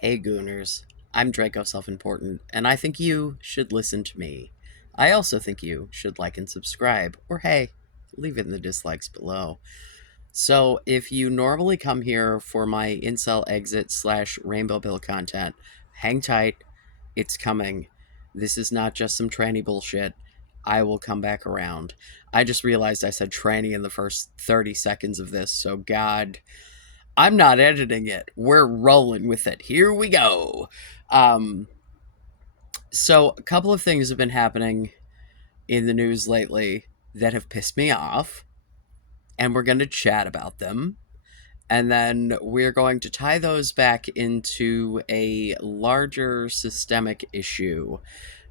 Hey Gooners, I'm Draco Self-Important, and I think you should listen to me. I also think you should like and subscribe, or hey, leave it in the dislikes below. So, if you normally come here for my incel exit slash rainbow bill content, hang tight, it's coming. This is not just some tranny bullshit. I will come back around. I just realized I said tranny in the first 30 seconds of this, so God, I'm not editing it. We're rolling with it. Here we go. Um, so, a couple of things have been happening in the news lately that have pissed me off, and we're going to chat about them. And then we're going to tie those back into a larger systemic issue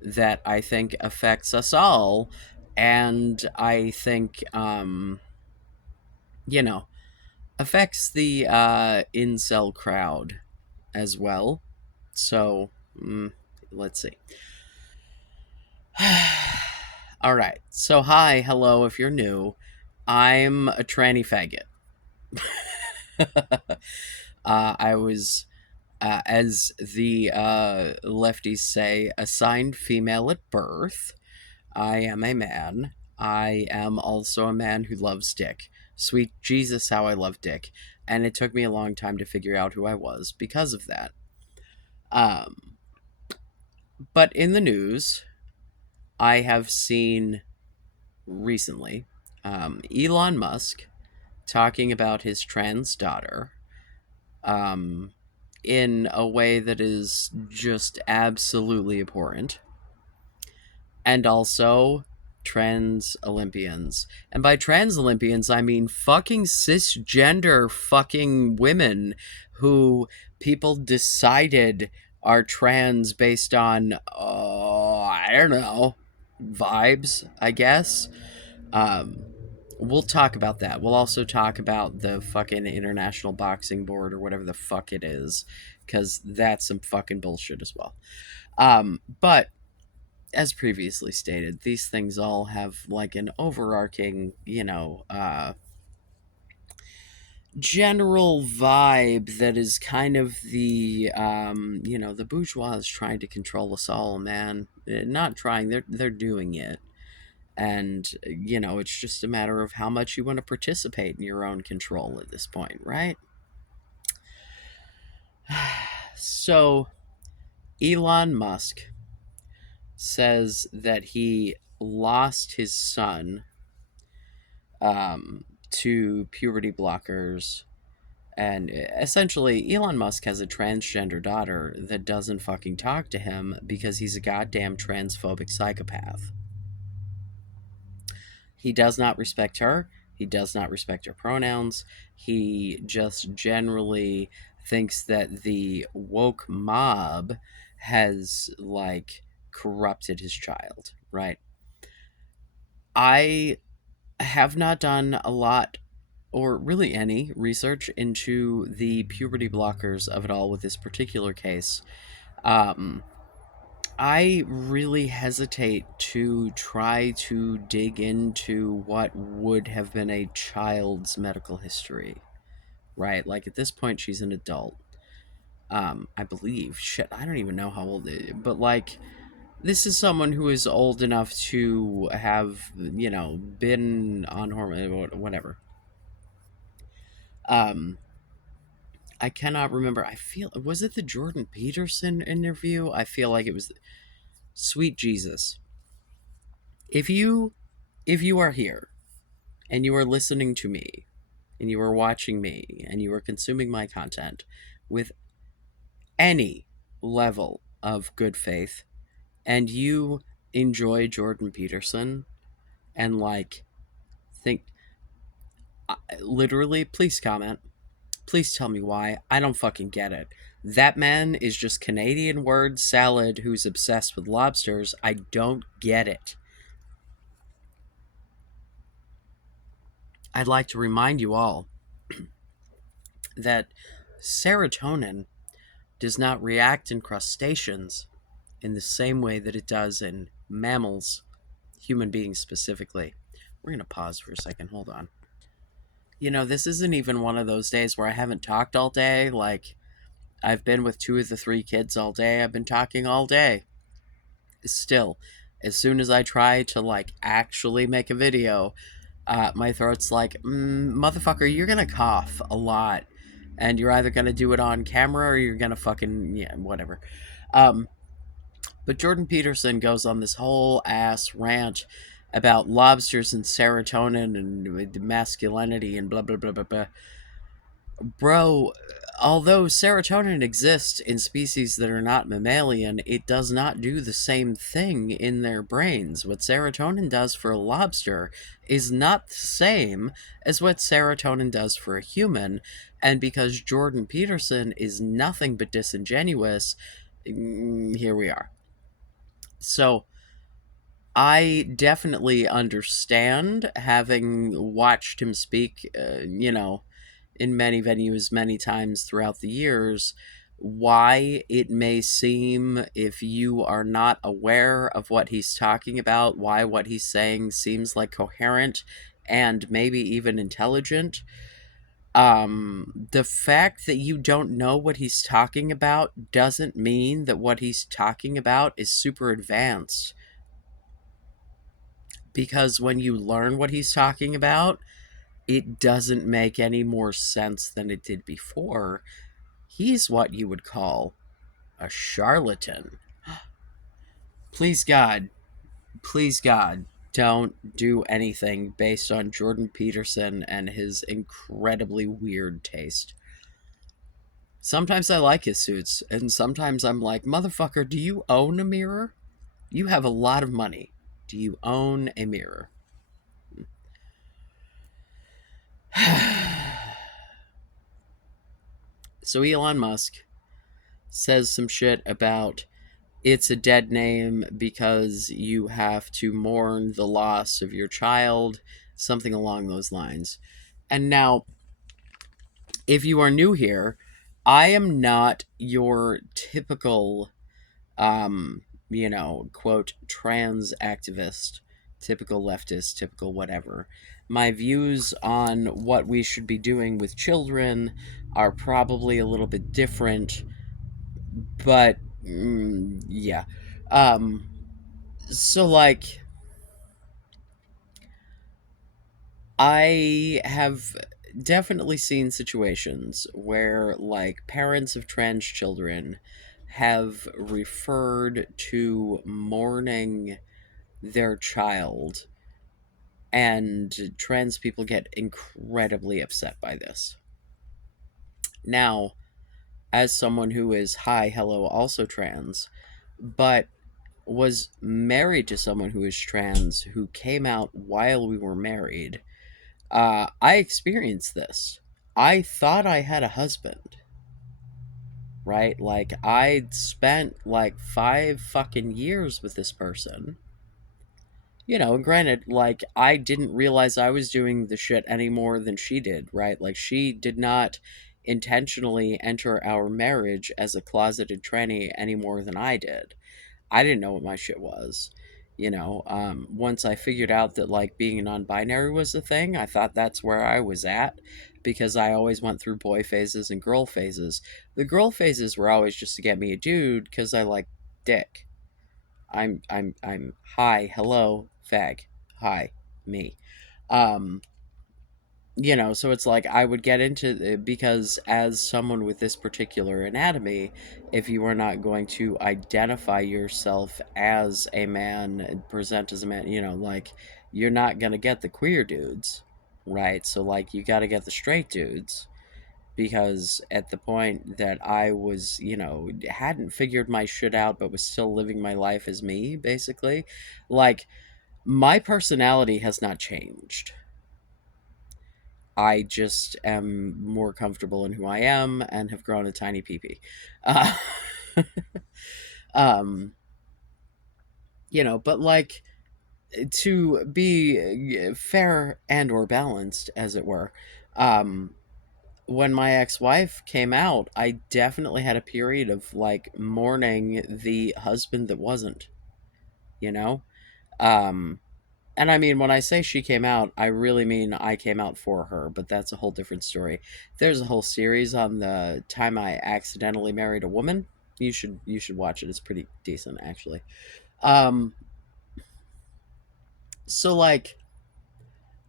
that I think affects us all. And I think, you know, affects the incel crowd as well. So, let's see. All right. So, hi, hello, if you're new. I'm a tranny faggot. I was, as the lefties say, assigned female at birth. I am a man. I am also a man who loves dick. Sweet Jesus, how I love dick. And it took me a long time to figure out who I was because of that. Um, but in the news, I have seen recently Elon Musk talking about his trans daughter um, in a way that is just absolutely abhorrent. And also trans Olympians. And by trans Olympians, I mean fucking cisgender fucking women who people decided are trans based on, I don't know, vibes, I guess. Um, we'll talk about that. We'll also talk about the fucking International Boxing Board or whatever the fuck it is, because that's some fucking bullshit as well. But as previously stated, these things all have like an overarching, general vibe that is kind of the bourgeois is trying to control us all, man. Not trying, they're doing it. And, it's just a matter of how much you want to participate in your own control at this point, right? So, Elon Musk says that he lost his son to puberty blockers. And essentially, Elon Musk has a transgender daughter that doesn't fucking talk to him because he's a goddamn transphobic psychopath. He does not respect her. He does not respect her pronouns. He just generally thinks that the woke mob has, like, corrupted his child, right? I have not done a lot or really any research into the puberty blockers of it all with this particular case. Um, I really hesitate to try to dig into what would have been a child's medical history, right? Like at this point, she's an adult. I believe. Shit, I don't even know how old it is, but like, this is someone who is old enough to have, been on hormone, whatever. Um, I cannot remember. I feel was it the Jordan Peterson interview? I feel like it was. Sweet Jesus, if you are here and you are listening to me and you are watching me and you are consuming my content with any level of good faith and you enjoy Jordan Peterson and like think literally, please comment. Please tell me why. I don't fucking get it. That man is just Canadian word salad who's obsessed with lobsters. I don't get it. I'd like to remind you all that serotonin does not react in crustaceans in the same way that it does in mammals, human beings specifically. We're going to pause for a second. Hold on. This isn't even one of those days where I haven't talked all day. Like, I've been with two of the three kids all day. I've been talking all day. Still, as soon as I try to like actually make a video, my throat's like, motherfucker, you're gonna cough a lot, and you're either gonna do it on camera or you're gonna fucking yeah, whatever. Um, but Jordan Peterson goes on this whole ass rant about lobsters and serotonin and masculinity and blah blah blah blah blah. Bro, although serotonin exists in species that are not mammalian, it does not do the same thing in their brains. What serotonin does for a lobster is not the same as what serotonin does for a human. And because Jordan Peterson is nothing but disingenuous, here we are. So I definitely understand, having watched him speak, in many venues many times throughout the years, why it may seem, if you are not aware of what he's talking about, why what he's saying seems like coherent and maybe even intelligent. The fact that you don't know what he's talking about doesn't mean that what he's talking about is super advanced, because when you learn what he's talking about, it doesn't make any more sense than it did before. He's what you would call a charlatan. Please God, please God, don't do anything based on Jordan Peterson and his incredibly weird taste. Sometimes I like his suits, and sometimes I'm like, motherfucker, do you own a mirror? You have a lot of money. Do you own a mirror? So Elon Musk says some shit about it's a dead name because you have to mourn the loss of your child, something along those lines. And now, if you are new here, I am not your typical, quote, trans activist, typical leftist, typical whatever. My views on what we should be doing with children are probably a little bit different, but yeah. Um, so, like, I have definitely seen situations where, like, parents of trans children have referred to mourning their child, and trans people get incredibly upset by this. Now, as someone who is, hi, hello, also trans, but was married to someone who is trans who came out while we were married, I experienced this. I thought I had a husband, right? Like, I'd spent like 5 fucking years with this person. Granted, like, I didn't realize I was doing the shit any more than she did, right? Like, she did not intentionally enter our marriage as a closeted tranny any more than I did. I didn't know what my shit was. Once I figured out that like being non-binary was a thing, I thought that's where I was at, because I always went through boy phases and girl phases. The girl phases were always just to get me a dude because I like dick. I'm hi, hello, fag, hi, me. Um, so it's like I would get into, because as someone with this particular anatomy, if you are not going to identify yourself as a man and present as a man, like, you're not going to get the queer dudes, right? So like you got to get the straight dudes, because at the point that I was, hadn't figured my shit out but was still living my life as me, basically, like, my personality has not changed. I just am more comfortable in who I am and have grown a tiny peepee. Uh, um, but like, to be fair and or balanced, as it were, um, when my ex-wife came out, I definitely had a period of like mourning the husband that wasn't, you know? Um, And I mean, when I say she came out, I really mean I came out for her, but that's a whole different story. There's a whole series on the time I accidentally married a woman. You should watch it. It's pretty decent actually. Um so like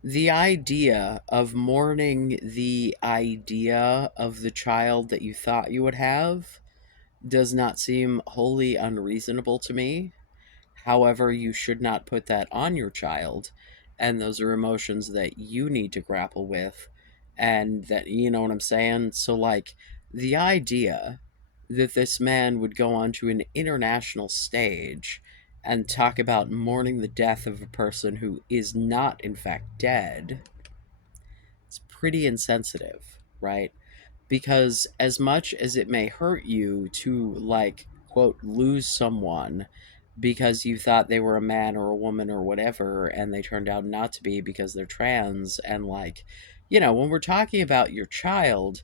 the idea of mourning the idea of the child that you thought you would have does not seem wholly unreasonable to me. However, you should not put that on your child. And those are emotions that you need to grapple with. And that, you know what I'm saying? So, like, the idea that this man would go onto an international stage and talk about mourning the death of a person who is not, in fact, dead, it's pretty insensitive, right? Because as much as it may hurt you to, like, quote, lose someone because you thought they were a man or a woman or whatever and they turned out not to be because they're trans, and like, you know, when we're talking about your child,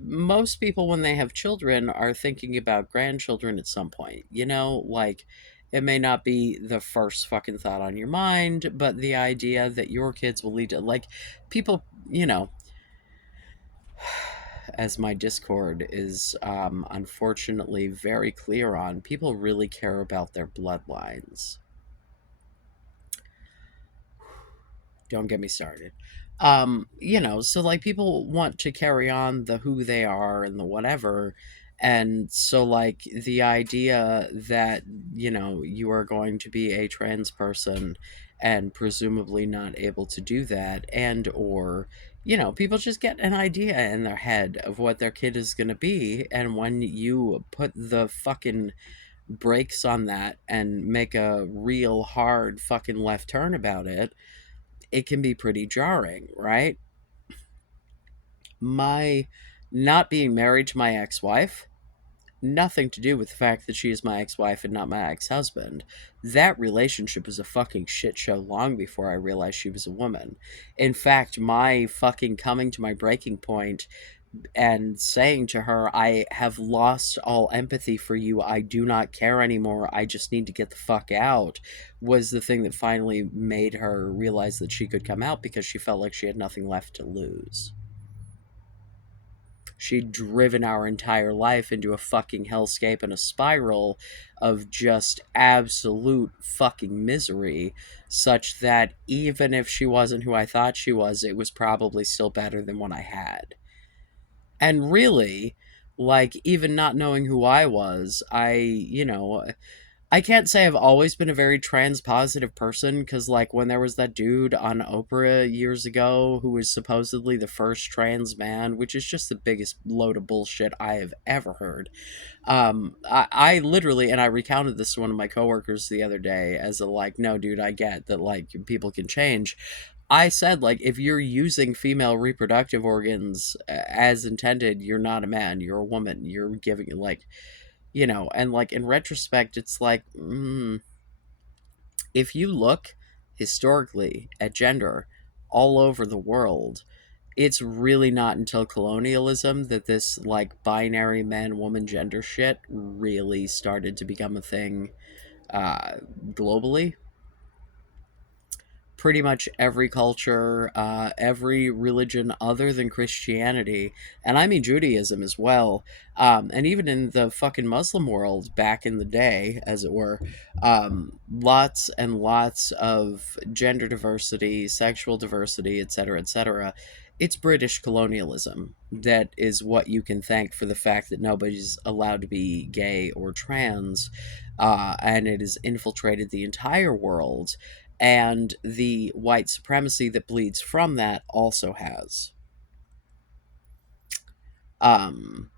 most people when they have children are thinking about grandchildren at some point, you know, like, it may not be the first fucking thought on your mind, but the idea that your kids will lead to, like, people, you know, as my Discord is unfortunately very clear on, people really care about their bloodlines. Don't get me started. You know, so like people want to carry on the who they are and the whatever. And so like the idea that, you know, you are going to be a trans person and presumably not able to do that, and or, you know, people just get an idea in their head of what their kid is going to be, and when you put the fucking brakes on that and make a real hard fucking left turn about it, it can be pretty jarring, right? My not being married to my ex wife, nothing to do with the fact that she is my ex wife and not my ex husband. That relationship was a fucking shit show long before I realized she was a woman. In fact, my fucking coming to my breaking point and saying to her, I have lost all empathy for you. I do not care anymore. I just need to get the fuck out, was the thing that finally made her realize that she could come out, because she felt like she had nothing left to lose. She'd driven our entire life into a fucking hellscape and a spiral of just absolute fucking misery, such that even if she wasn't who I thought she was, it was probably still better than what I had. And really, like, even not knowing who I was, you know, I can't say I've always been a very trans positive person, because, like, when there was that dude on Oprah years ago who was supposedly the first trans man, which is just the biggest load of bullshit I have ever heard. I literally, and I recounted this to one of my coworkers the other day as a, like, no, dude, I get that, like, people can change. I said, like, if you're using female reproductive organs as intended, you're not a man, you're a woman. You're giving, like, you know, and like in retrospect, it's like, if you look historically at gender all over the world, it's really not until colonialism that this like binary man woman gender shit really started to become a thing uh, globally. Pretty much every culture, every religion other than Christianity, and I mean Judaism as well, and even in the fucking Muslim world back in the day, as it were, lots and lots of gender diversity, sexual diversity, etc., etc. It's British colonialism that is what you can thank for the fact that nobody's allowed to be gay or trans, and it has infiltrated the entire world, and the white supremacy that bleeds from that also has. Um,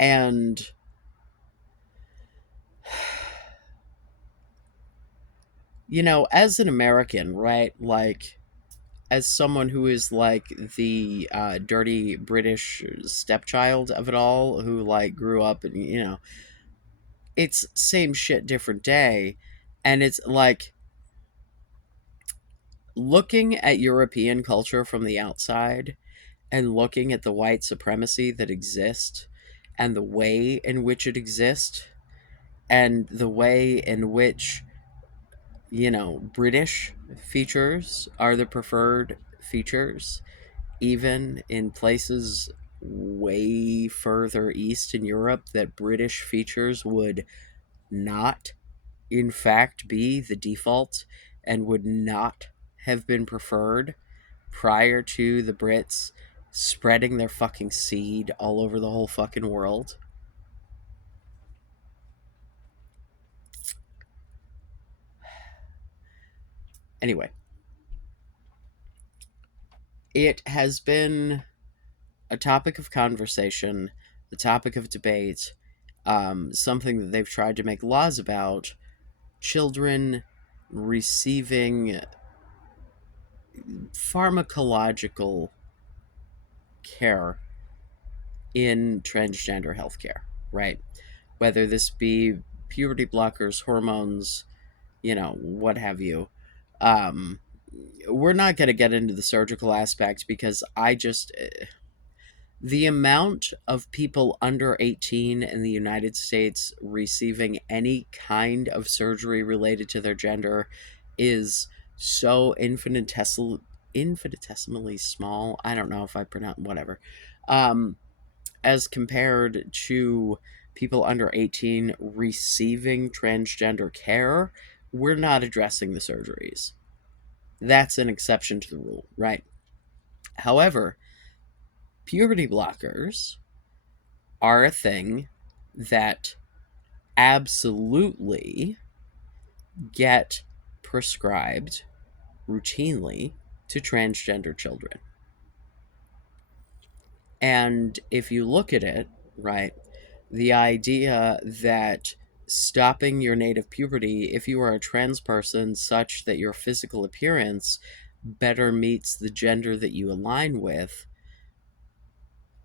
and you know, as an American, right? Like, as someone who is like the dirty British stepchild of it all, who like grew up and, you know, it's same shit, different day, and it's like looking at European culture from the outside and looking at the white supremacy that exists and the way in which it exists and the way in which British features are the preferred features, even in places way further east in Europe, that British features would not, in fact, be the default and would not have been preferred prior to the Brits spreading their fucking seed all over the whole fucking world. Anyway, it has been a topic of conversation, a topic of debate, something that they've tried to make laws about. Children receiving pharmacological care in transgender healthcare, right? Whether this be puberty blockers, hormones, what have you. Um, we're not going to get into the surgical aspect because the amount of people under 18 in the United States receiving any kind of surgery related to their gender is so infinitesimally small. I don't know if I pronounce whatever. Um, as compared to people under 18 receiving transgender care, we're not addressing the surgeries. That's an exception to the rule, right? However, puberty blockers are a thing that absolutely get prescribed routinely to transgender children. And if you look at it, right, the idea that stopping your native puberty, if you are a trans person, such that your physical appearance better meets the gender that you align with,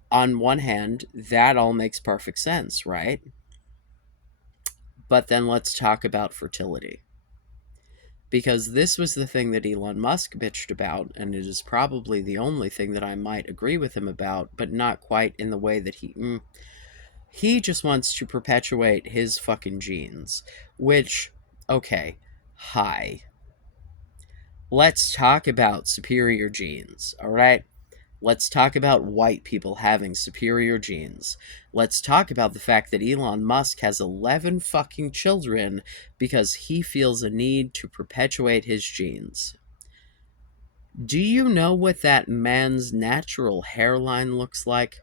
on one hand, that all makes perfect sense, right? But then let's talk about fertility. Because this was the thing that Elon Musk bitched about, and it is probably the only thing that I might agree with him about, but not quite in the way that he just wants to perpetuate his fucking genes. Which, okay, hi. Let's talk about superior genes, alright? Let's talk about white people having superior genes. Let's talk about the fact that Elon Musk has 11 fucking children because he feels a need to perpetuate his genes. Do you know what that man's natural hairline looks like?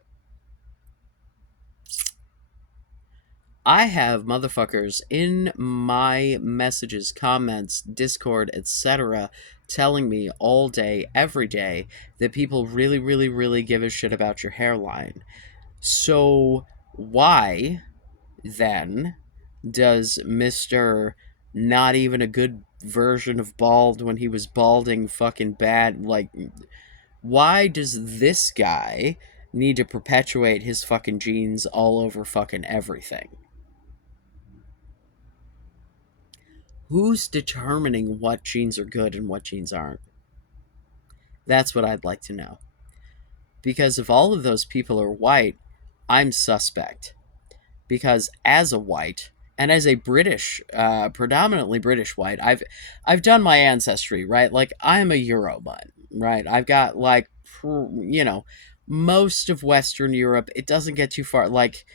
I have motherfuckers in my messages, comments, Discord, etc., telling me all day, every day, that people really, really, really give a shit about your hairline. So, why then does Mr. Not even a good version of bald when he was balding fucking bad? Like, why does this guy need to perpetuate his fucking genes all over fucking everything? Who's determining what genes are good and what genes aren't? That's what I'd like to know. Because if all of those people are white, I'm suspect. Because as a white and as a British, predominantly British white, I've done my ancestry, right? Like I'm a Eurobud, right? I've got like most of Western Europe. It doesn't get too far. Like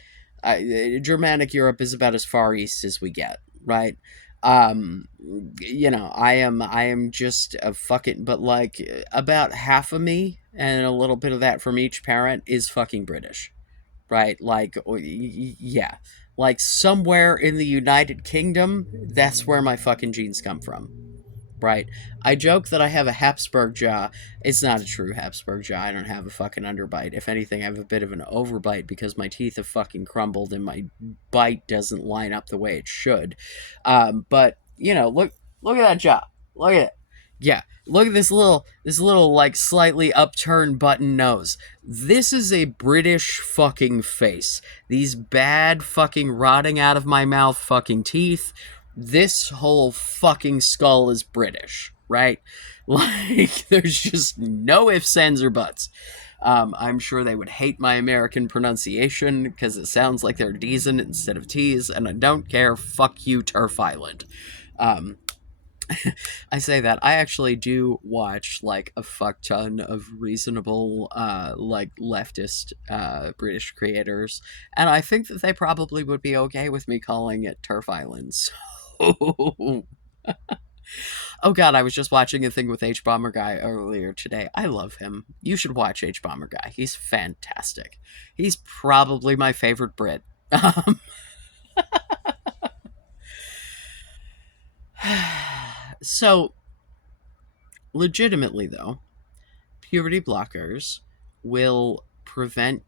Germanic Europe is about as far east as we get, right? Um, I am just a fucking, but like about half of me and a little bit of that from each parent is fucking British, right? Like, yeah, like somewhere in the United Kingdom, that's where my fucking genes come from, right? I joke that I have a Habsburg jaw. It's not a true Habsburg jaw. I don't have a fucking underbite. If anything, I have a bit of an overbite because my teeth have fucking crumbled and my bite doesn't line up the way it should. But look at that jaw. Look at it. Yeah, look at this little like slightly upturned button nose. This is a British fucking face. These bad fucking rotting out of my mouth fucking teeth. This whole fucking skull is British, right? Like, there's just no ifs, ands, or buts. I'm sure they would hate my American pronunciation because it sounds like they're D's instead of T's, and I don't care. Fuck you, Turf Island. Um, I say that I actually do watch like a fuck ton of reasonable like leftist British creators, and I think that they probably would be okay with me calling it Turf Islands. Oh god, I was just watching a thing with H Bomber Guy earlier today. I love him. You should watch H Bomber Guy. He's fantastic. He's probably my favorite Brit. So legitimately though, puberty blockers will prevent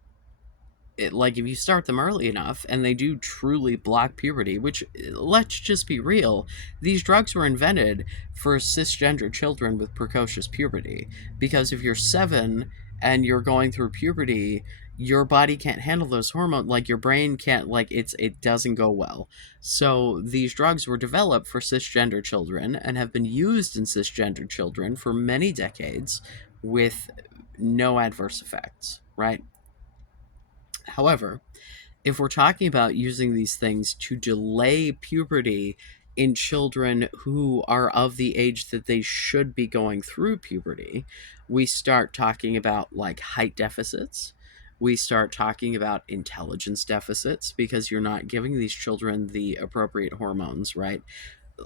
it. Like if you start them early enough and they do truly block puberty, which, let's just be real, these drugs were invented for cisgender children with precocious puberty, because if you're 7 and you're going through puberty, your body can't handle those hormones, like your brain can't, like it doesn't go well. So these drugs were developed for cisgender children and have been used in cisgender children for many decades with no adverse effects, right? However, if we're talking about using these things to delay puberty in children who are of the age that they should be going through puberty, we start talking about like height deficits. We start talking about intelligence deficits because you're not giving these children the appropriate hormones, right?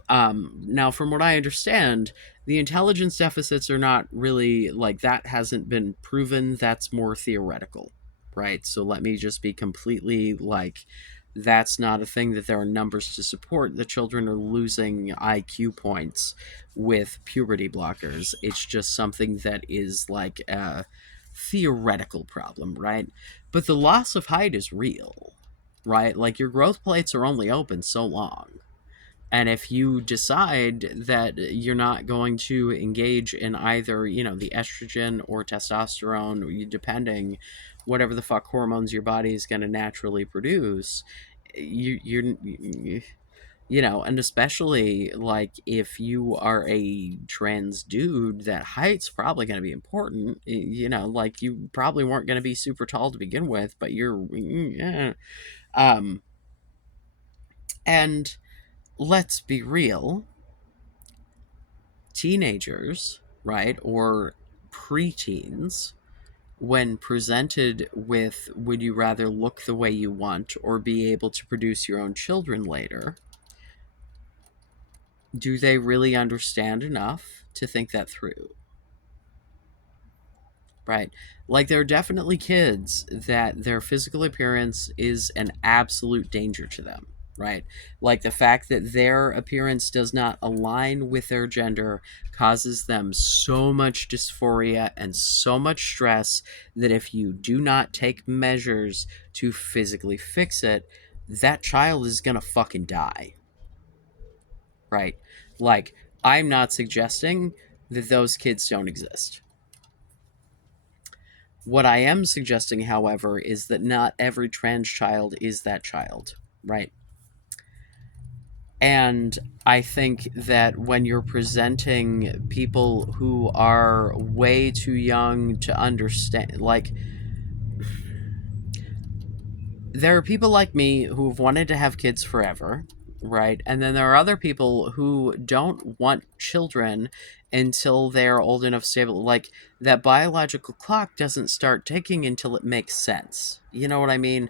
Now, from what I understand, the intelligence deficits are not really like that, hasn't been proven. That's more theoretical, right? So let me just be completely like, that's not a thing that there are numbers to support. The children are losing IQ points with puberty blockers. It's just something that is like a theoretical problem, right? But the loss of height is real, right? Like your growth plates are only open so long, and if you decide that you're not going to engage in either, the estrogen or testosterone, depending whatever the fuck hormones your body is going to naturally produce, and especially like if you are a trans dude, that height's probably going to be important. Like you probably weren't going to be super tall to begin with, but you're, um, and let's be real, teenagers, right, or preteens, when presented with would you rather look the way you want or be able to produce your own children later, do they really understand enough to think that through? Right. Like there are definitely kids that their physical appearance is an absolute danger to them, right? Like the fact that their appearance does not align with their gender causes them so much dysphoria and so much stress that if you do not take measures to physically fix it, that child is going to fucking die, right? Like I'm not suggesting that those kids don't exist. What I am suggesting, however, is that not every trans child is that child, right? And I think that when you're presenting people who are way too young to understand, like, there are people like me who've wanted to have kids forever, right? And then there are other people who don't want children until they're old enough stable. Like that biological clock doesn't start ticking until it makes sense. You know what I mean?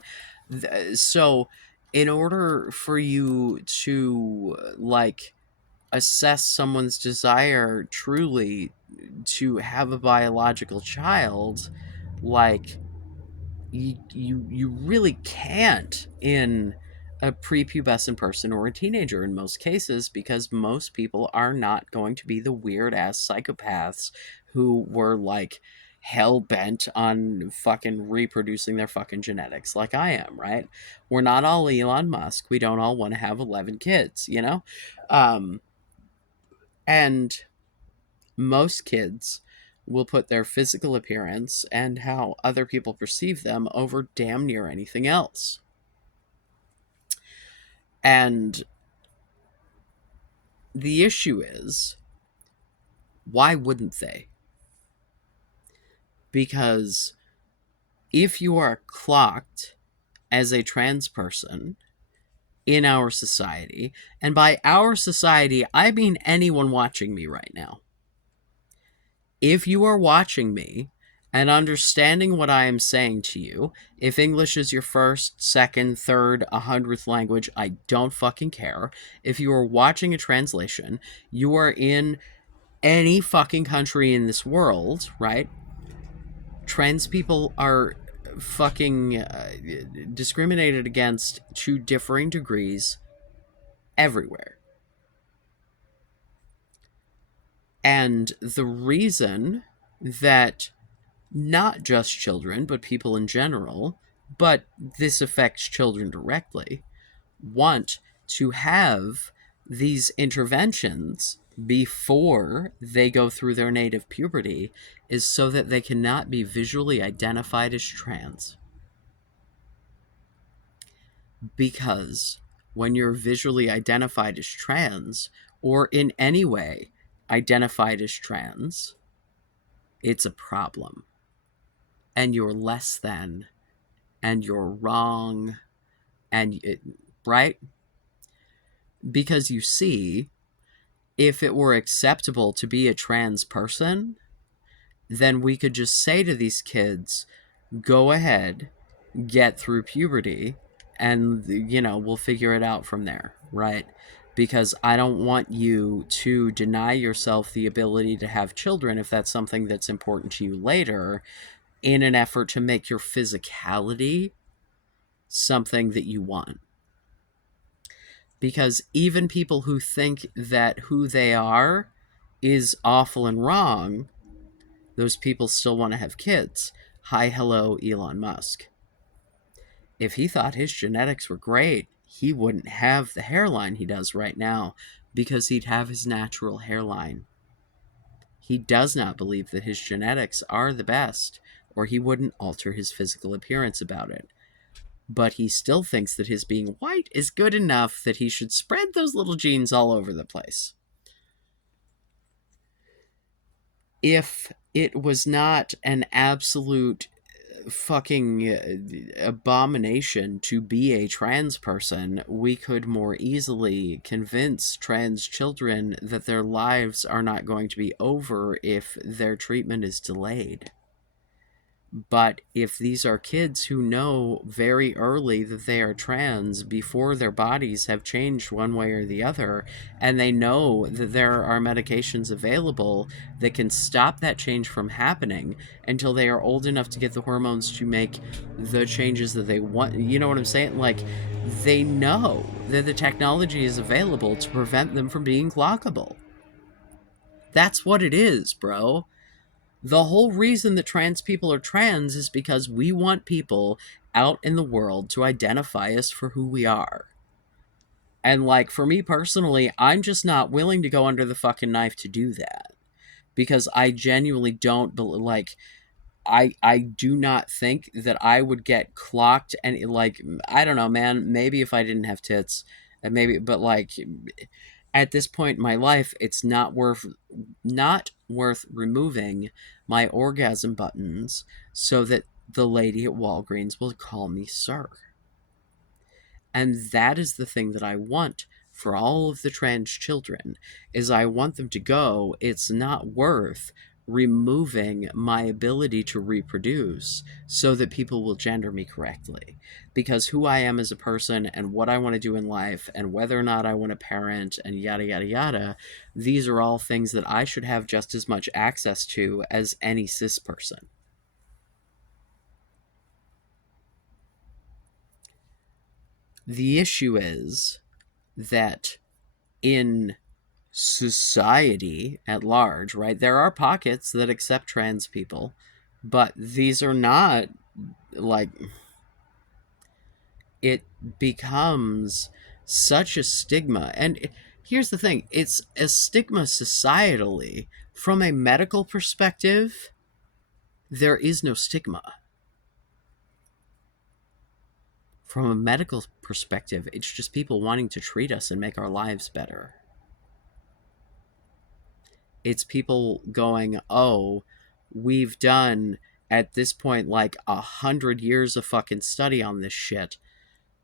So in order for you to like assess someone's desire truly to have a biological child, like you really can't in a prepubescent person or a teenager in most cases, because most people are not going to be the weird ass psychopaths who were like hell bent on fucking reproducing their fucking genetics like I am, right? We're not all Elon Musk. We don't all want to have 11 kids, um and most kids will put their physical appearance and how other people perceive them over damn near anything else. And the issue is, why wouldn't they? Because if you are clocked as a trans person, in our society. And by our society, I mean anyone watching me right now. If you are watching me and understanding what I am saying to you, if English is your first, second, third, 100th language, I don't fucking care. If you are watching a translation, you are in any fucking country in this world, right? Trans people are fucking discriminated against to differing degrees everywhere. And the reason that not just children, but people in general, but this affects children directly, want to have these interventions before they go through their native puberty is so that they cannot be visually identified as trans. Because when you're visually identified as trans, or in any way identified as trans, it's a problem. And you're less than, and you're wrong, right? Because you see, if it were acceptable to be a trans person, then we could just say to these kids, go ahead, get through puberty, and, we'll figure it out from there, right? Because I don't want you to deny yourself the ability to have children if that's something that's important to you later, in an effort to make your physicality something that you want. Because even people who think that who they are is awful and wrong, those people still want to have kids. Hi, hello, Elon Musk. If he thought his genetics were great, he wouldn't have the hairline he does right now, because he'd have his natural hairline. He does not believe that his genetics are the best, or he wouldn't alter his physical appearance about it. But he still thinks that his being white is good enough that he should spread those little genes all over the place. If it was not an absolute fucking abomination to be a trans person, we could more easily convince trans children that their lives are not going to be over if their treatment is delayed. But if these are kids who know very early that they are trans before their bodies have changed one way or the other, and they know that there are medications available that can stop that change from happening until they are old enough to get the hormones to make the changes that they want, you know what I'm saying? Like, they know that the technology is available to prevent them from being clockable. That's what it is, bro. The whole reason that trans people are trans is because we want people out in the world to identify us for who we are. And, like, for me personally, I'm just not willing to go under the fucking knife to do that. Because I genuinely don't, like, I do not think that I would get clocked, and, like, I don't know, man, maybe if I didn't have tits, maybe, but, like, at this point in my life, it's not worth removing my orgasm buttons so that the lady at Walgreens will call me sir. And that is the thing that I want for all of the trans children, is I want them to go, it's not worth removing my ability to reproduce so that people will gender me correctly. Because who I am as a person and what I want to do in life and whether or not I want to parent and yada yada yada, these are all things that I should have just as much access to as any cis person. The issue is that in society at large, right, there are pockets that accept trans people, but these are not, like, it becomes such a stigma. And here's the thing, it's a stigma societally. From a medical perspective, there is no stigma. From a medical perspective, it's just people wanting to treat us and make our lives better. It's people going, oh, we've done, at this point, like 100 years of fucking study on this shit.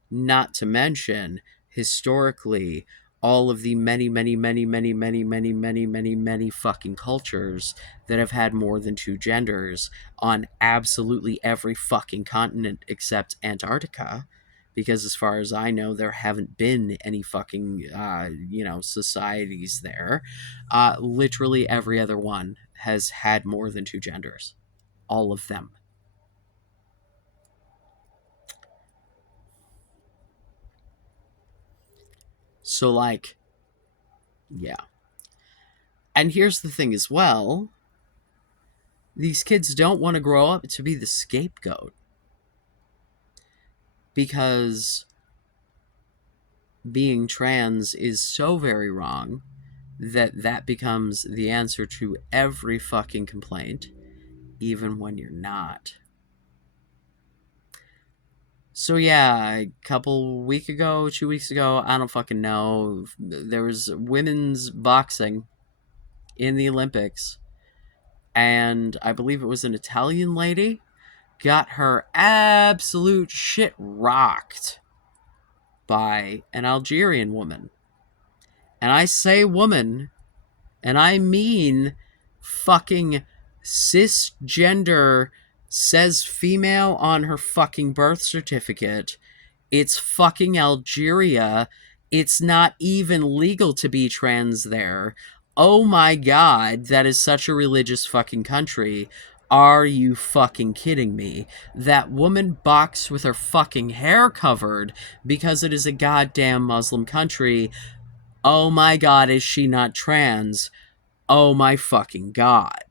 Not to mention historically, all of the many, many, many, many, many, many, many, many, many fucking cultures that have had more than two genders on absolutely every fucking continent except Antarctica. Because as far as I know, there haven't been any fucking, societies there. Literally every other one has had more than two genders. All of them. So, like, yeah. And here's the thing as well, these kids don't want to grow up to be the scapegoat, because being trans is so very wrong that that becomes the answer to every fucking complaint, even when you're not. So yeah, a couple week ago, 2 weeks ago, I don't fucking know, there was women's boxing in the Olympics, and I believe it was an Italian lady got her absolute shit rocked by an Algerian woman. And I say woman, and I mean fucking cisgender, says female on her fucking birth certificate. It's fucking Algeria. It's not even legal to be trans there. Oh my god, that is such a religious fucking country. Are you fucking kidding me? That woman boxed with her fucking hair covered because it is a goddamn Muslim country. Oh my god, is she not trans? Oh my fucking god.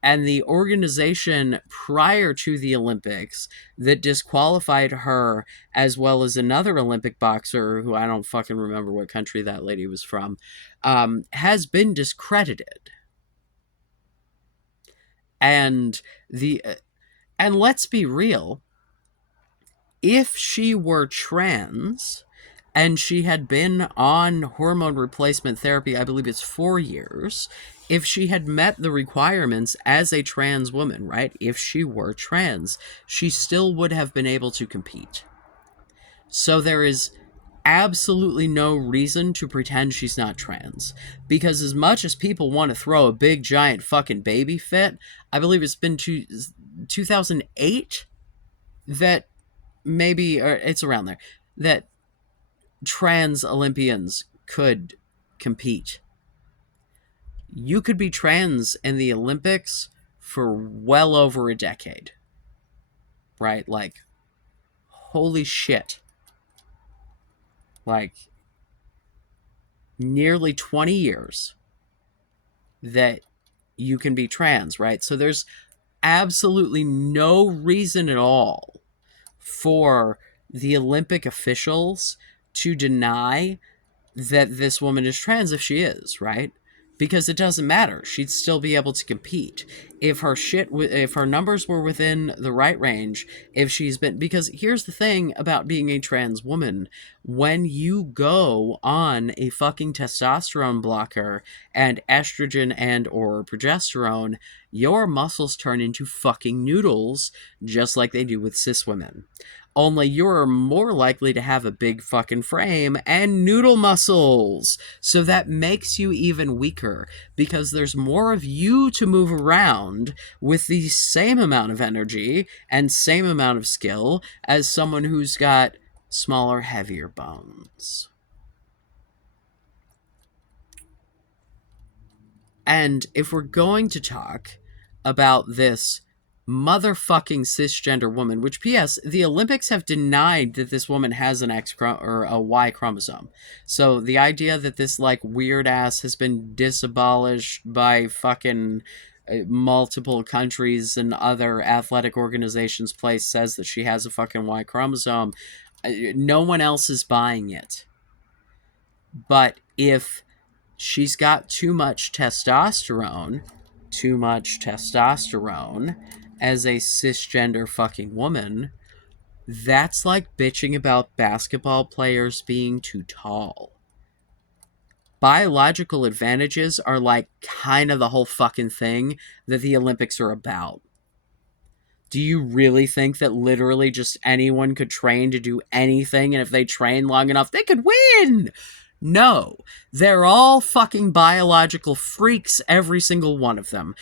And the organization prior to the Olympics that disqualified her, as well as another Olympic boxer who I don't fucking remember what country that lady was from, has been discredited. And the and let's be real, if she were trans and she had been on hormone replacement therapy, I believe it's 4 years, if she had met the requirements as a trans woman, right? If she were trans, she still would have been able to compete. So there is absolutely no reason to pretend she's not trans. Because as much as people want to throw a big, giant fucking baby fit, I believe it's been 2008 that maybe, or it's around there, that trans Olympians could compete. You could be trans in the Olympics for well over a decade. Right? Like, holy shit. Like, nearly 20 years that you can be trans, right? So there's absolutely no reason at all for the Olympic officials to deny that this woman is trans if she is, right? Because it doesn't matter. She'd still be able to compete if if her numbers were within the right range. If she's been, because here's the thing about being a trans woman: when you go on a fucking testosterone blocker and estrogen and or progesterone, your muscles turn into fucking noodles, just like they do with cis women. Only you're more likely to have a big fucking frame and noodle muscles. So that makes you even weaker because there's more of you to move around with the same amount of energy and same amount of skill as someone who's got smaller, heavier bones. And if we're going to talk about this motherfucking cisgender woman, which P.S. the Olympics have denied that this woman has an or a Y chromosome. So the idea that this like weird ass has been disabolished by fucking multiple countries and other athletic organizations place says that she has a fucking Y chromosome. No one else is buying it. But if she's got too much testosterone as a cisgender fucking woman, that's like bitching about basketball players being too tall. Biological advantages are like kind of the whole fucking thing that the Olympics are about. Do you really think that literally just anyone could train to do anything, and if they train long enough, they could win? No. They're all fucking biological freaks, every single one of them.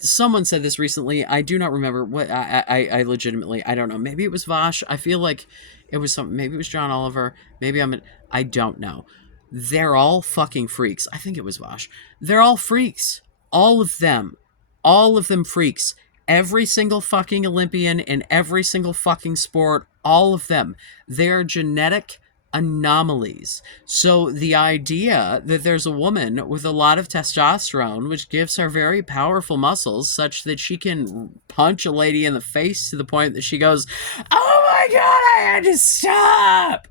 Someone said this recently. I do not remember what. I legitimately, I don't know. Maybe it was Vosh. I feel like it was something. Maybe it was John Oliver. Maybe I don't know. They're all fucking freaks. I think it was Vosh. They're all freaks. All of them. All of them freaks. Every single fucking Olympian in every single fucking sport, all of them. They're genetic anomalies. So the idea that there's a woman with a lot of testosterone, which gives her very powerful muscles, such that she can punch a lady in the face to the point that she goes, "Oh my god, I had to stop!"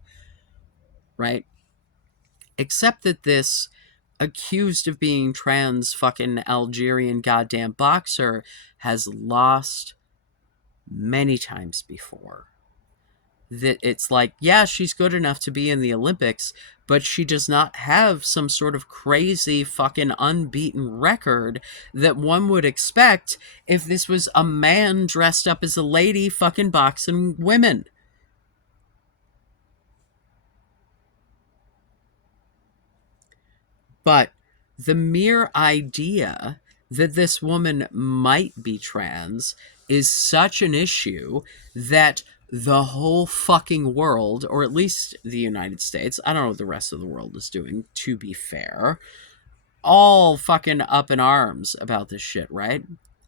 Right? Except that this accused of being trans fucking Algerian goddamn boxer has lost many times before. That it's like, yeah, she's good enough to be in the Olympics, but she does not have some sort of crazy fucking unbeaten record that one would expect if this was a man dressed up as a lady fucking boxing women. But the mere idea that this woman might be trans is such an issue that the whole fucking world, or at least the United States, I don't know what the rest of the world is doing, to be fair, all fucking up in arms about this shit, right?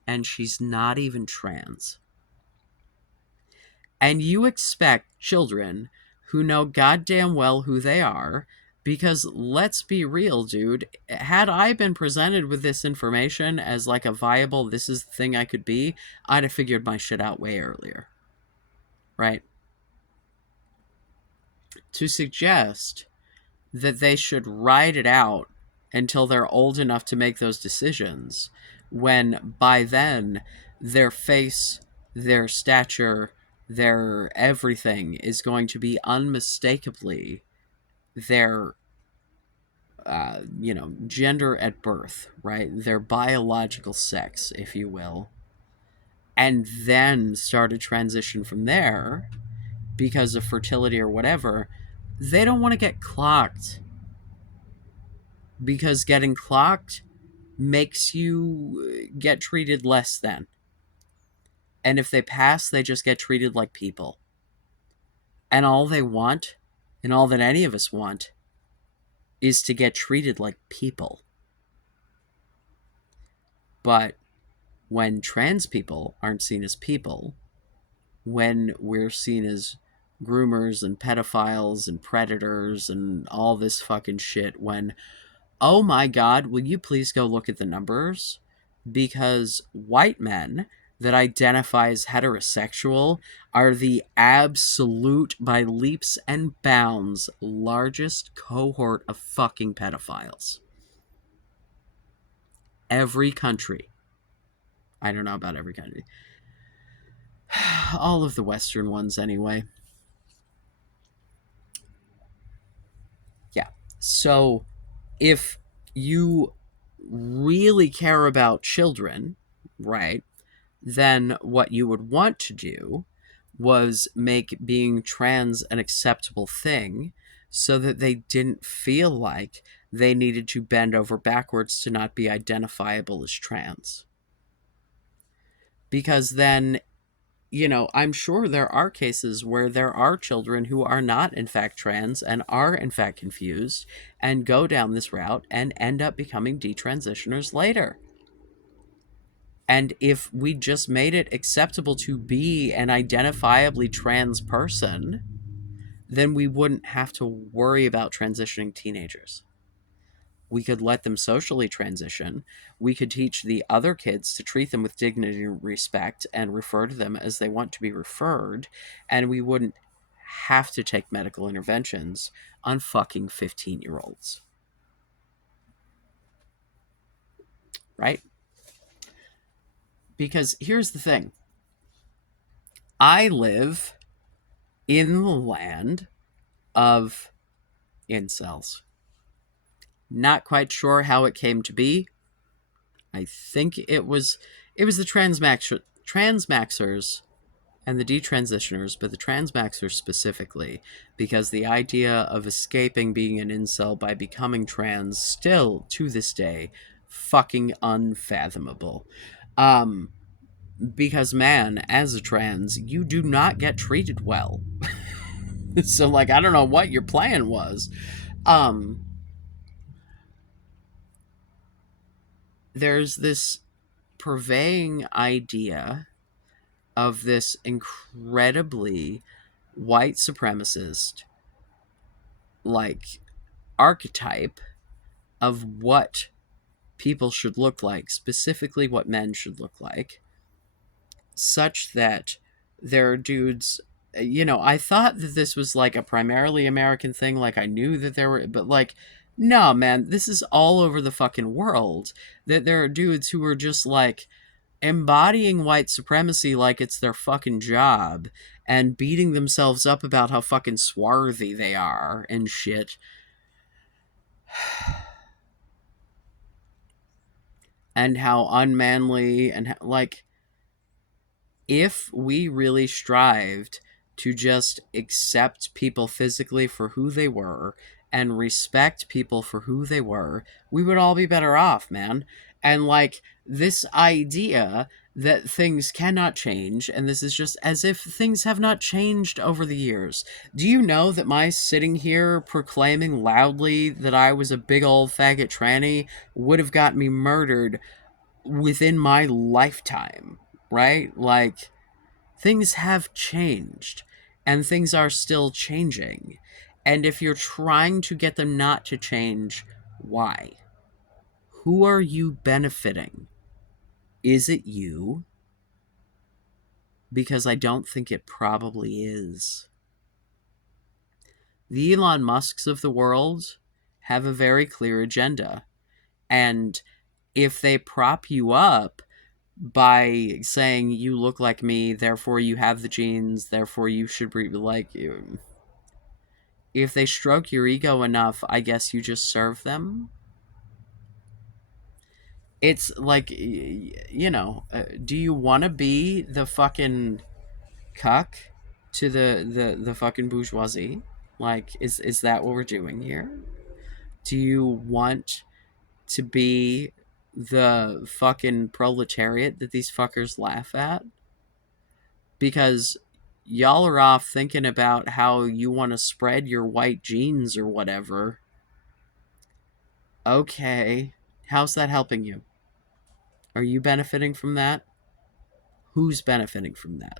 And she's not even trans. And you expect children who know goddamn well who they are, because let's be real, dude, had I been presented with this information as like a viable, this is the thing I could be, I'd have figured my shit out way earlier. Right? To suggest that they should ride it out until they're old enough to make those decisions, when by then their face, their stature, their everything is going to be unmistakably their gender at birth, right? Their biological sex, if you will, and then start a transition from there because of fertility or whatever. They don't want to get clocked, because getting clocked makes you get treated less than. And if they pass, they just get treated like people. And all they want, and all that any of us want, is to get treated like people. But when trans people aren't seen as people, when we're seen as groomers and pedophiles and predators and all this fucking shit, when, oh my god, will you please go look at the numbers? Because white men that identify as heterosexual are the absolute, by leaps and bounds, largest cohort of fucking pedophiles. Every country. I don't know about every country. All of the Western ones, anyway. Yeah. So, if you really care about children, right, then what you would want to do was make being trans an acceptable thing, so that they didn't feel like they needed to bend over backwards to not be identifiable as trans. Because then, I'm sure there are cases where there are children who are not in fact trans and are in fact confused and go down this route and end up becoming detransitioners later. And if we just made it acceptable to be an identifiably trans person, then we wouldn't have to worry about transitioning teenagers. We could let them socially transition. We could teach the other kids to treat them with dignity and respect and refer to them as they want to be referred. And we wouldn't have to take medical interventions on fucking 15-year-olds. Right? Because here's the thing. I live in the land of incels. Not quite sure how it came to be. I think it was the transmaxers and the detransitioners, but the transmaxers specifically, because the idea of escaping being an incel by becoming trans still to this day fucking unfathomable. Um, because man, as a trans, you do not get treated well. So like I don't know what your plan was. Um, there's this purveying idea of this incredibly white supremacist like archetype of what people should look like, specifically what men should look like, such that there are dudes. I thought that this was like a primarily American thing. Like, I knew that there were, but like, no, man, this is all over the fucking world. That there are dudes who are just like embodying white supremacy like it's their fucking job and beating themselves up about how fucking swarthy they are and shit. And how unmanly and like if we really strived to just accept people physically for who they were and respect people for who they were, we would all be better off, man. And like this idea that things cannot change, and this is just as if things have not changed over the years. Do you know that my sitting here proclaiming loudly that I was a big old faggot tranny would have got me murdered within my lifetime, right? Like, things have changed, and things are still changing. And if you're trying to get them not to change, why? Who are you benefiting? Is it you? Because I don't think it probably is. The Elon Musks of the world have a very clear agenda. And if they prop you up by saying you look like me, therefore you have the genes, therefore you should be like you. If they stroke your ego enough, I guess you just serve them. It's like, do you want to be the fucking cuck to the fucking bourgeoisie? Like, is that what we're doing here? Do you want to be the fucking proletariat that these fuckers laugh at? Because y'all are off thinking about how you want to spread your white genes or whatever. Okay. How's that helping you? Are you benefiting from that? Who's benefiting from that?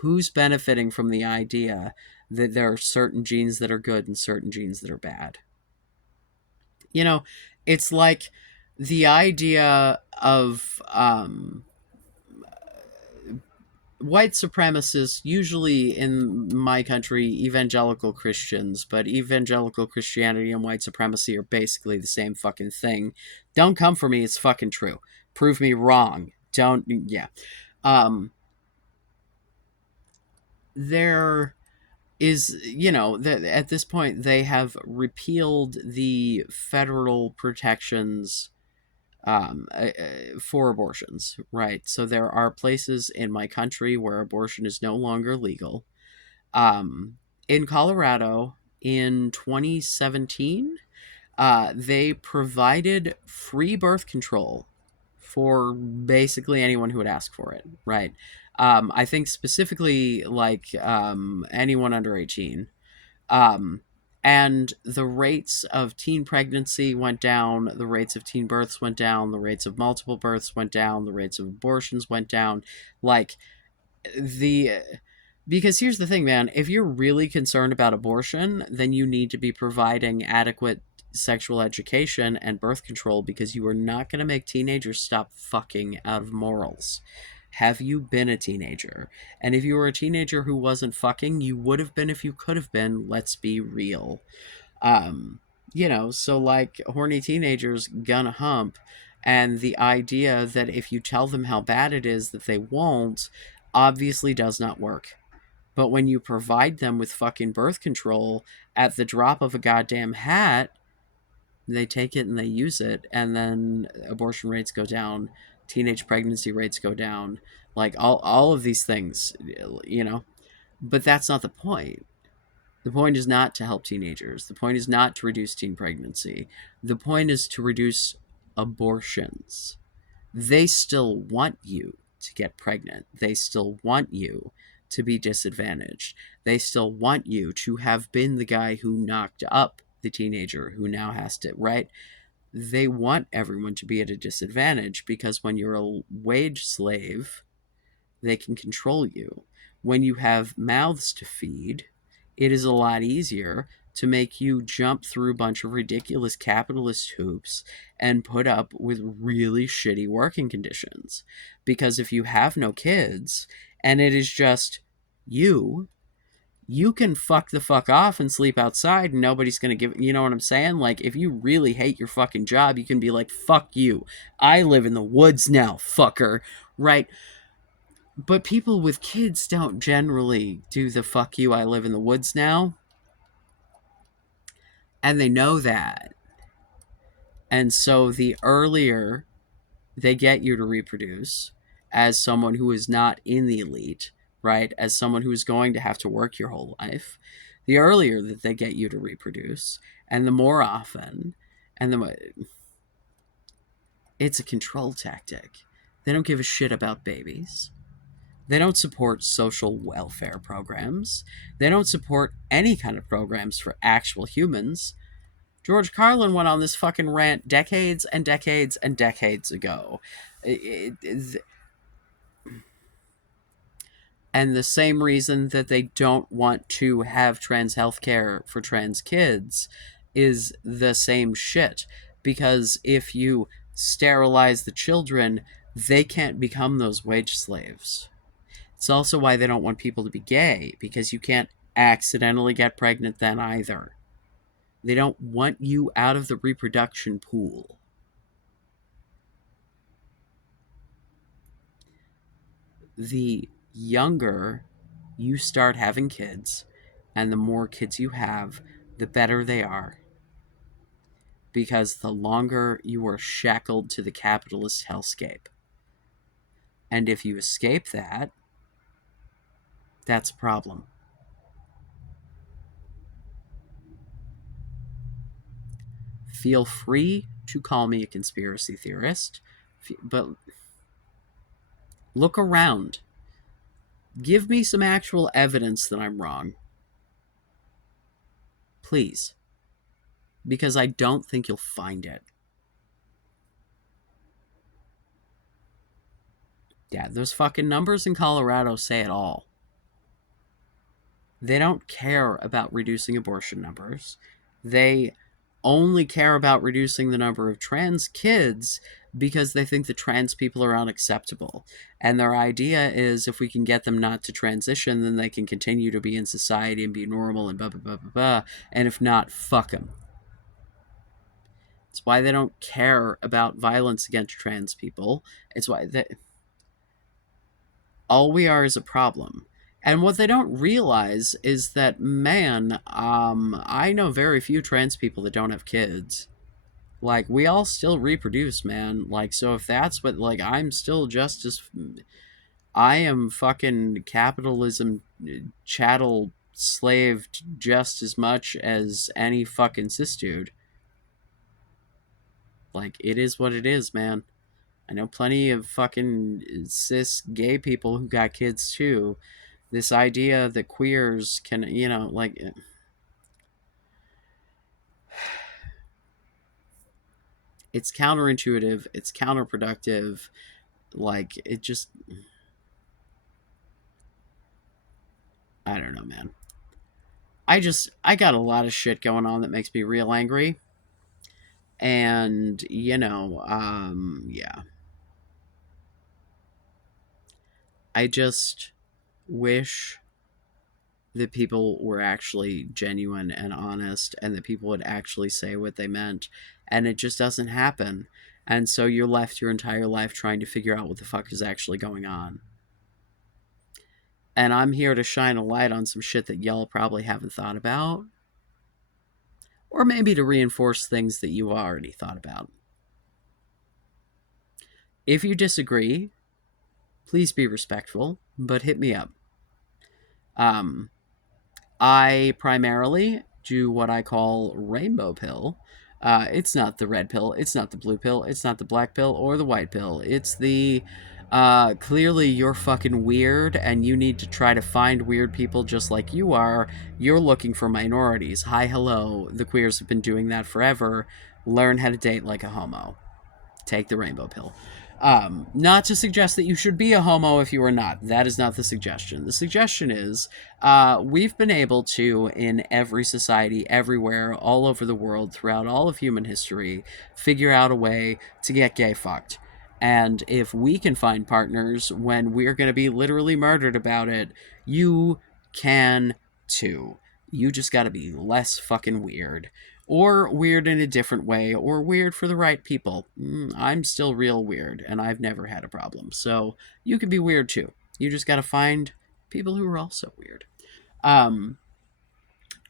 Who's benefiting from the idea that there are certain genes that are good and certain genes that are bad? It's like the idea of white supremacists, usually in my country, evangelical Christians, but evangelical Christianity and white supremacy are basically the same fucking thing. Don't come for me, it's fucking true. Prove me wrong. Don't, yeah. There is, at this point, they have repealed the federal protections for abortions, right? So there are places in my country where abortion is no longer legal. In Colorado, in 2017, they provided free birth control for basically anyone who would ask for it, right? I think specifically like anyone under 18. Um, and the rates of teen pregnancy went down, the rates of teen births went down, the rates of multiple births went down, the rates of abortions went down. Like, the. Because here's the thing, man. If you're really concerned about abortion, then you need to be providing adequate sexual education and birth control because you are not going to make teenagers stop fucking out of morals. Have you been a teenager? And if you were a teenager who wasn't fucking, you would have been if you could have been. Let's be real. Um, so like horny teenagers gonna hump, and the idea that if you tell them how bad it is that they won't, obviously does not work. But when you provide them with fucking birth control at the drop of a goddamn hat, they take it and they use it, and then abortion rates go down teenage pregnancy rates go down, like all of these things, you know. But that's not the point. The point is not to help teenagers. The point is not to reduce teen pregnancy. The point is to reduce abortions. They still want you to get pregnant. They still want you to be disadvantaged. They still want you to have been the guy who knocked up the teenager who now has to, right? They want everyone to be at a disadvantage because when you're a wage slave, they can control you. When you have mouths to feed, it is a lot easier to make you jump through a bunch of ridiculous capitalist hoops and put up with really shitty working conditions. Because if you have no kids and it is just you, you can fuck the fuck off and sleep outside and nobody's gonna give, you know what I'm saying? Like, if you really hate your fucking job, you can be like, fuck you, I live in the woods now, fucker, right? But people with kids don't generally do the fuck you, I live in the woods now. And they know that. And so the earlier they get you to reproduce as someone who is not in the elite, right? As someone who is going to have to work your whole life, the earlier that they get you to reproduce, and the more often, and it's a control tactic. They don't give a shit about babies. They don't support social welfare programs. They don't support any kind of programs for actual humans. George Carlin went on this fucking rant decades and decades and decades ago. And the same reason that they don't want to have trans healthcare for trans kids is the same shit. Because if you sterilize the children, they can't become those wage slaves. It's also why they don't want people to be gay, because you can't accidentally get pregnant then either. They don't want you out of the reproduction pool. The younger you start having kids, and the more kids you have, the better they are. Because the longer you are shackled to the capitalist hellscape. And if you escape that, that's a problem. Feel free to call me a conspiracy theorist, but look around. Give me some actual evidence that I'm wrong. Please. Because I don't think you'll find it. Yeah, those fucking numbers in Colorado say it all. They don't care about reducing abortion numbers. They only care about reducing the number of trans kids because they think the trans people are unacceptable. And their idea is if we can get them not to transition, then they can continue to be in society and be normal and blah, blah, blah, blah, blah. And if not, fuck them. It's why they don't care about violence against trans people. It's why all we are is a problem. And what they don't realize is that, man, I know very few trans people that don't have kids. Like, we all still reproduce, man. Like, so if that's what, like, I'm still just as, I am fucking capitalism chattel slaved just as much as any fucking cis dude. Like, it is what it is, man. I know plenty of fucking cis gay people who got kids too. This idea that queers can, you know, like, it's counterintuitive, it's counterproductive, like, it just, I don't know, man. I got a lot of shit going on that makes me real angry. And, you know, yeah. I just wish that people were actually genuine and honest and that people would actually say what they meant. And it just doesn't happen. And so you're left your entire life trying to figure out what the fuck is actually going on. And I'm here to shine a light on some shit that y'all probably haven't thought about. Or maybe to reinforce things that you've already thought about. If you disagree, please be respectful, but hit me up. Um, I primarily do what I call rainbow pill. It's not the red pill, it's not the blue pill, it's not the black pill or the white pill. It's the clearly you're fucking weird and you need to try to find weird people just like you are. You're looking for minorities. Hi, hello. The queers have been doing that forever. Learn how to date like a homo. Take the rainbow pill. Not to suggest that you should be a homo if you are not. That is not the suggestion. The suggestion is we've been able to, in every society, everywhere, all over the world, throughout all of human history, figure out a way to get gay fucked. And if we can find partners when we're going to be literally murdered about it, you can too. You just got to be less fucking weird, or weird in a different way, or weird for the right people. I'm still real weird, and I've never had a problem. So you can be weird too. You just got to find people who are also weird. Um,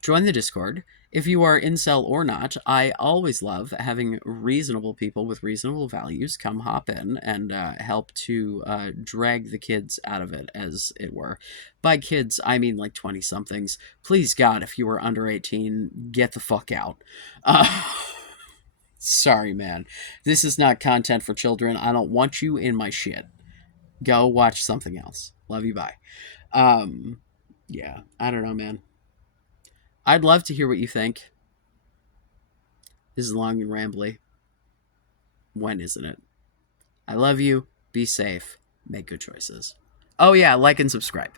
Join the Discord. If you are incel or not, I always love having reasonable people with reasonable values come hop in and help to drag the kids out of it, as it were. By kids, I mean like 20 somethings. Please, God, if you are under 18, get the fuck out. Uh, Sorry, man. This is not content for children. I don't want you in my shit. Go watch something else. Love you. Bye. Um, yeah, I don't know, man. I'd love to hear what you think. This is long and rambly. When isn't it? I love you. Be safe. Make good choices. Oh, yeah, like and subscribe.